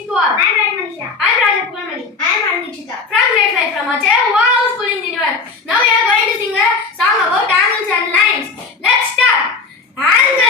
Greetings to all. I am Radmanisha. I am Raja Pugamani. I am Anandikshita. From grade 5 from our Wow Schooling Universe. Now we are going to sing a song about angles and lines. Let's start. Angles